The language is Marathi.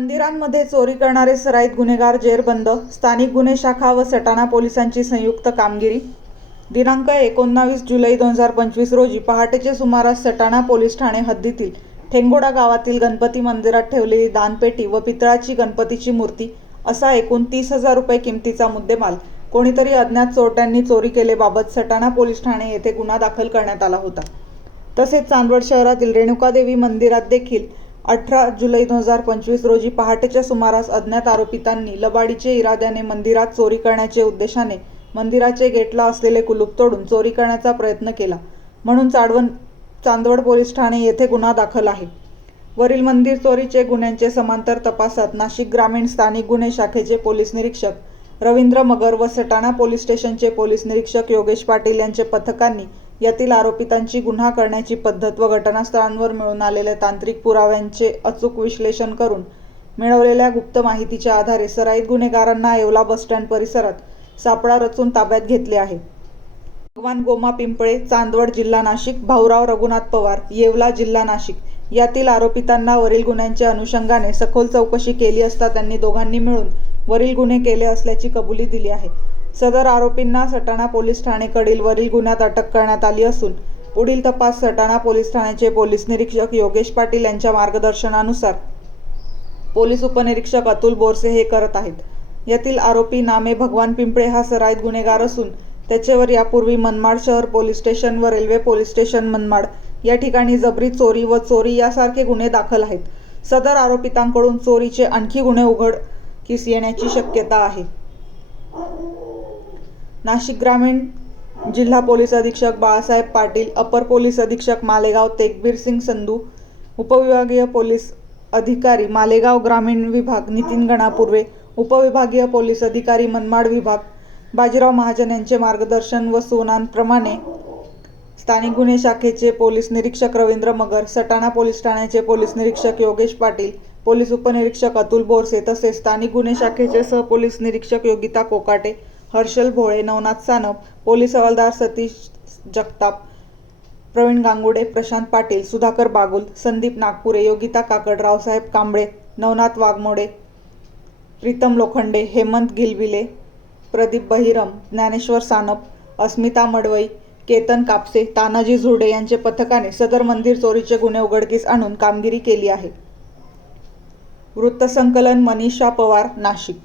मंदिरांमध्ये चोरी करणारे सराईत गुन्हेगार जेरबंद स्थानिक गुन्हे शाखा व सटाणा पोलिसांची संयुक्त कामगिरी. दिनांक एकोणावीस जुलै दोन हजार पंचवीस रोजी पहाटेच्या सुमारास सटाणा पोलीस ठाणे हद्दीतील ठेंगोडा गावातील गणपती मंदिरात ठेवलेली दानपेटी व पितळाची गणपतीची मूर्ती असा एकूण तीस हजार रुपये किमतीचा मुद्देमाल कोणीतरी अज्ञात चोरट्यांनी चोरी केलेबाबत सटाणा पोलीस ठाणे येथे गुन्हा दाखल करण्यात आला होता. तसेच चांदवड शहरातील रेणुकादेवी मंदिरात देखील अठरा जुलै दोन हजार पंचवीस रोजी पहाटेच्या सुमारास अज्ञात आरोपितांनी लबाडीचे इराद्याने मंदिरात चोरी करण्याचे उद्देशाने मंदिराचे गेटला असलेले कुलूप तोडून चोरी करण्याचा प्रयत्न केला. म्हणून चाडवण चांदवड पोलीस ठाणे येथे गुन्हा दाखल आहे. वरील मंदिर चोरीचे गुन्ह्यांचे समांतर तपासात नाशिक ग्रामीण स्थानिक गुन्हे शाखेचे पोलीस निरीक्षक रवींद्र मगर व सटाणा पोलीस स्टेशनचे पोलीस निरीक्षक योगेश पाटील यांचे पथकांनी यातील आरोपितांची गुन्हा करण्याची पद्धत व घटनास्थळांवर मिळून आलेल्या तांत्रिक पुराव्यांचे अचूक विश्लेषण करून मिळवलेल्या गुप्त माहितीच्या आधारे सराईत गुन्हेगारांना येवला बसस्टँड परिसरात सापळा रचून ताब्यात घेतले आहे. भगवान गोमा पिंपळे चांदवड जिल्हा नाशिक भाऊराव रघुनाथ पवार येवला जिल्हा नाशिक यातील आरोपितांना वरील गुन्ह्यांच्या अनुषंगाने सखोल चौकशी केली असता त्यांनी दोघांनी मिळून वरील गुन्हे केले असल्याची कबुली दिली आहे. सदर आरोपींना सटाणा पोलीस ठाणेकडील वरील गुन्ह्यात अटक करण्यात आली असून पुढील तपास सटाणा पोलीस ठाण्याचे पोलीस निरीक्षक योगेश पाटील यांच्या मार्गदर्शनानुसार पोलीस उपनिरीक्षक अतुल बोरसे हे करत आहेत. यातील आरोपी नामे भगवान पिंपळे हा सराईत गुन्हेगार असून त्याच्यावर यापूर्वी मनमाड शहर पोलीस स्टेशन व रेल्वे पोलीस स्टेशन मनमाड या ठिकाणी जबरी चोरी व चोरी यासारखे गुन्हे दाखल आहेत. सदर आरोपितांकडून चोरीचे आणखी गुन्हे उघडकीस येण्याची शक्यता आहे. नाशिक ग्रामीण जिल्हा पोलीस अधीक्षक बाळासाहेब पाटील अपर पोलीस अधीक्षक मालेगाव तेकबीर सिंग संधू उपविभागीय पोलीस अधिकारी मालेगाव ग्रामीण विभाग नितीन गणापूर्वे उपविभागीय पोलीस अधिकारी मनमाड विभाग बाजीराव महाजन यांचे मार्गदर्शन व सूचनांप्रमाणे स्थानिक गुन्हे शाखेचे पोलीस निरीक्षक रवींद्र मगर सटाणा पोलीस ठाण्याचे पोलीस निरीक्षक योगेश पाटील पोलीस उपनिरीक्षक अतुल बोरसे तसेच स्थानिक गुन्हे शाखेचे सहपोलीस निरीक्षक योगिता कोकाटे हर्षल भोळे नवनाथ सानप पोलीस हवालदार सतीश जगताप प्रवीण गांगुडे प्रशांत पाटील सुधाकर बागुल संदीप नागपुरे योगिता काकड रावसाहेब कांबळे नवनाथ वाघमोडे प्रीतम लोखंडे हेमंत गिलबिले प्रदीप बहिरम ज्ञानेश्वर सानप अस्मिता मडवई केतन कापसे तानाजी झुर्डे यांचे पथकाने सदर मंदिर चोरीचे गुन्हे उघडकीस आणून कामगिरी केली आहे. वृत्तसंकलन मनीषा पवार नाशिक.